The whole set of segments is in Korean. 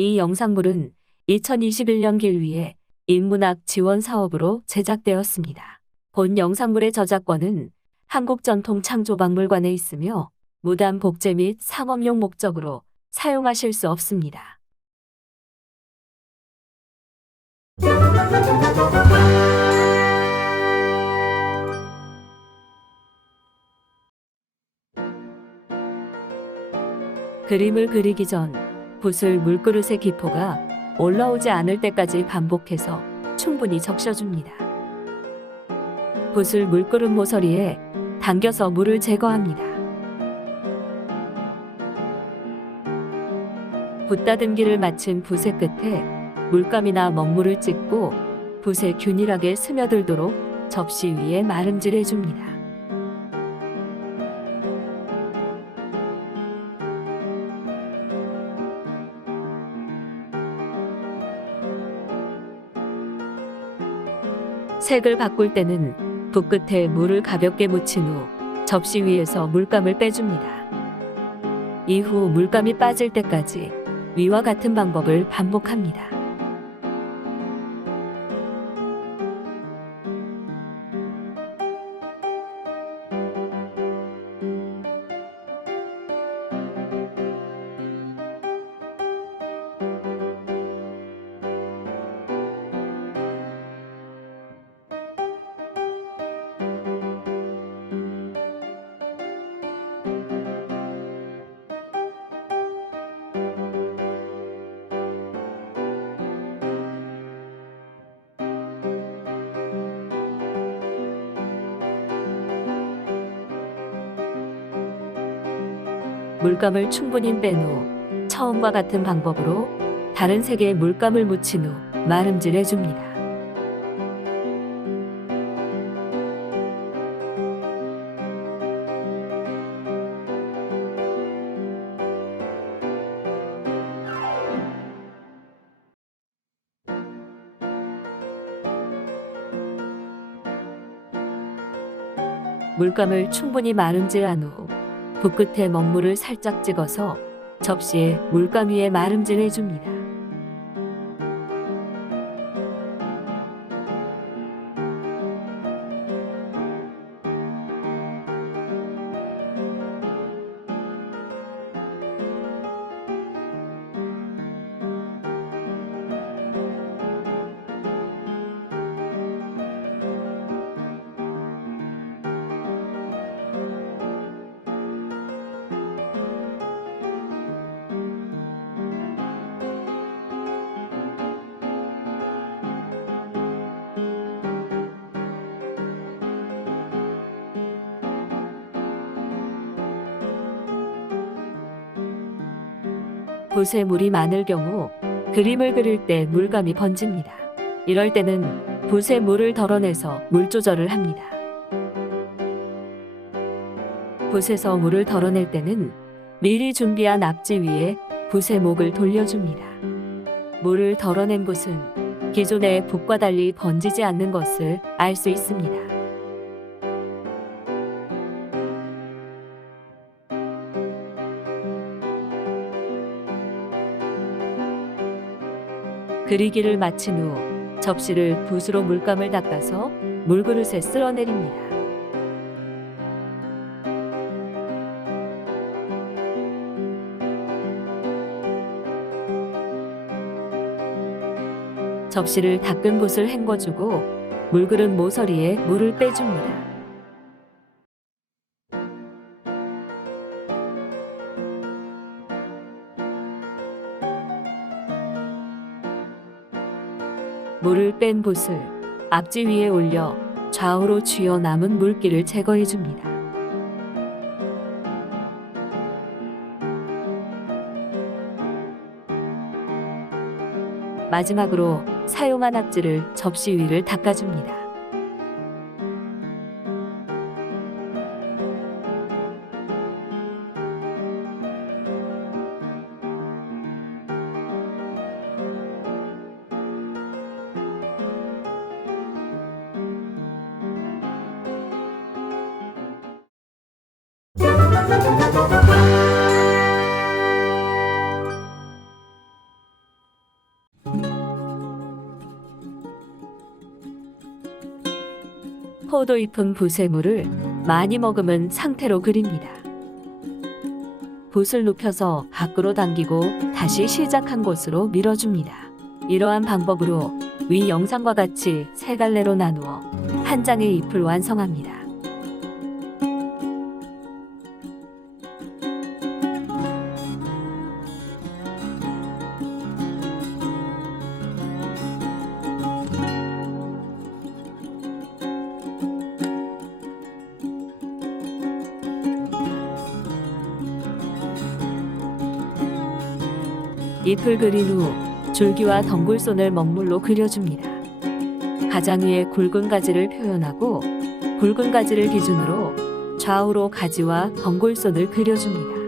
이 영상물은 2021년 길 위해 인문학 지원 사업으로 제작되었습니다. 본 영상물의 저작권은 한국전통창조박물관에 있으며 무단 복제 및 상업용 목적으로 사용하실 수 없습니다. 그림을 그리기 전 붓을 물그릇의 기포가 올라오지 않을 때까지 반복해서 충분히 적셔줍니다. 붓을 물그릇 모서리에 당겨서 물을 제거합니다. 붓다듬기를 마친 붓의 끝에 물감이나 먹물을 찍고 붓에 균일하게 스며들도록 접시 위에 마름질해 줍니다. 색을 바꿀 때는 붓 끝에 물을 가볍게 묻힌 후 접시 위에서 물감을 빼줍니다. 이후 물감이 빠질 때까지 위와 같은 방법을 반복합니다. 물감을 충분히 뺀 후 처음과 같은 방법으로 다른 색의 물감을 묻힌 후 마름질해 줍니다. 물감을 충분히 마름질한 후 붓 끝에 먹물을 살짝 찍어서 접시에 물감 위에 마름질해 줍니다. 붓에 물이 많을 경우 그림을 그릴 때 물감이 번집니다. 이럴 때는 붓에 물을 덜어내서 물 조절을 합니다. 붓에서 물을 덜어낼 때는 미리 준비한 앞지 위에 붓의 목을 돌려줍니다. 물을 덜어낸 붓은 기존의 붓과 달리 번지지 않는 것을 알 수 있습니다. 그리기를 마친 후 접시를 붓으로 물감을 닦아서 물그릇에 쓸어내립니다. 접시를 닦은 붓을 헹궈주고 물그릇 모서리에 물을 빼줍니다. 물을 뺀 붓을 앞지 위에 올려 좌우로 쥐어 남은 물기를 제거해 줍니다. 마지막으로 사용한 앞지를 접시 위를 닦아줍니다. 포도잎은 붓에 물을 많이 머금은 상태로 그립니다. 붓을 눕혀서 밖으로 당기고 다시 시작한 곳으로 밀어줍니다. 이러한 방법으로 위 영상과 같이 세 갈래로 나누어 한 장의 잎을 완성합니다. 잎을 그린 후 줄기와 덩굴손을 먹물로 그려줍니다. 가장 위에 굵은 가지를 표현하고 굵은 가지를 기준으로 좌우로 가지와 덩굴손을 그려줍니다.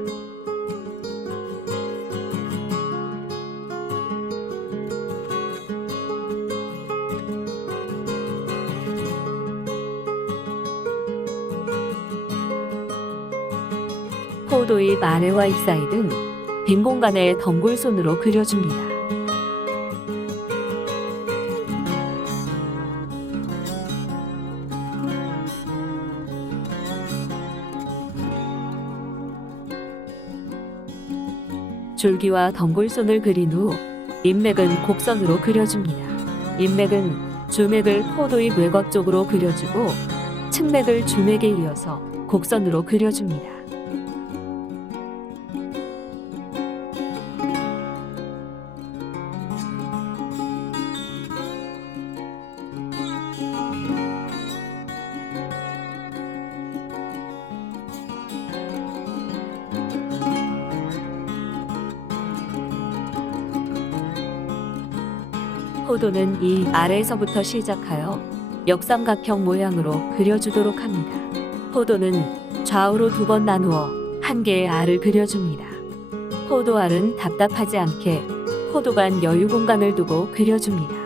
포도잎 아래와 잎 사이 등 빈 공간에 덩굴손으로 그려줍니다. 줄기와 덩굴손을 그린 후 잎맥은 곡선으로 그려줍니다. 잎맥은 주맥을 포도잎 외곽 쪽으로 그려주고 측맥을 주맥에 이어서 곡선으로 그려줍니다. 포도는 이 아래에서부터 시작하여 역삼각형 모양으로 그려주도록 합니다. 포도는 좌우로 2번 나누어 한 개의 알을 그려줍니다. 포도 알은 답답하지 않게 포도 간 여유 공간을 두고 그려줍니다.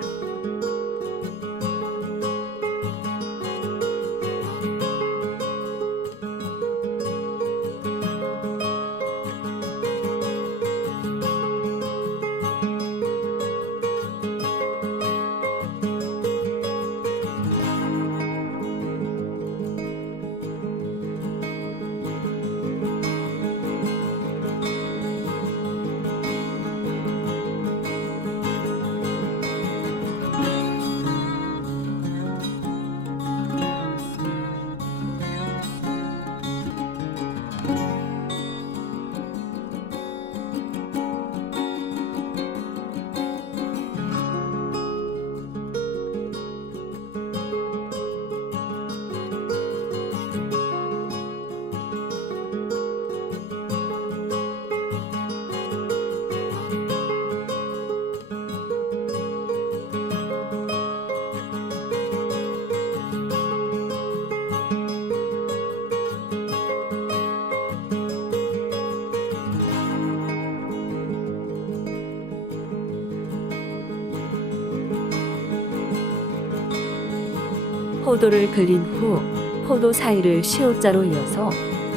포도를 그린 후 포도 사이를 시옷자로 이어서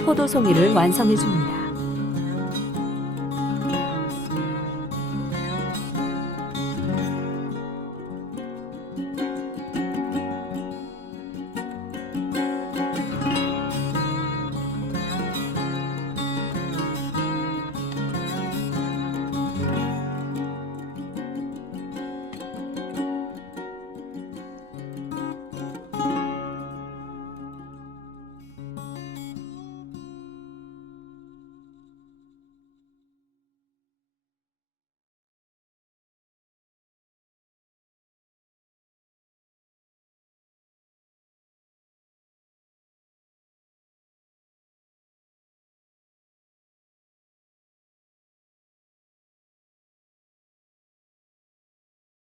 포도 송이를 완성해 줍니다.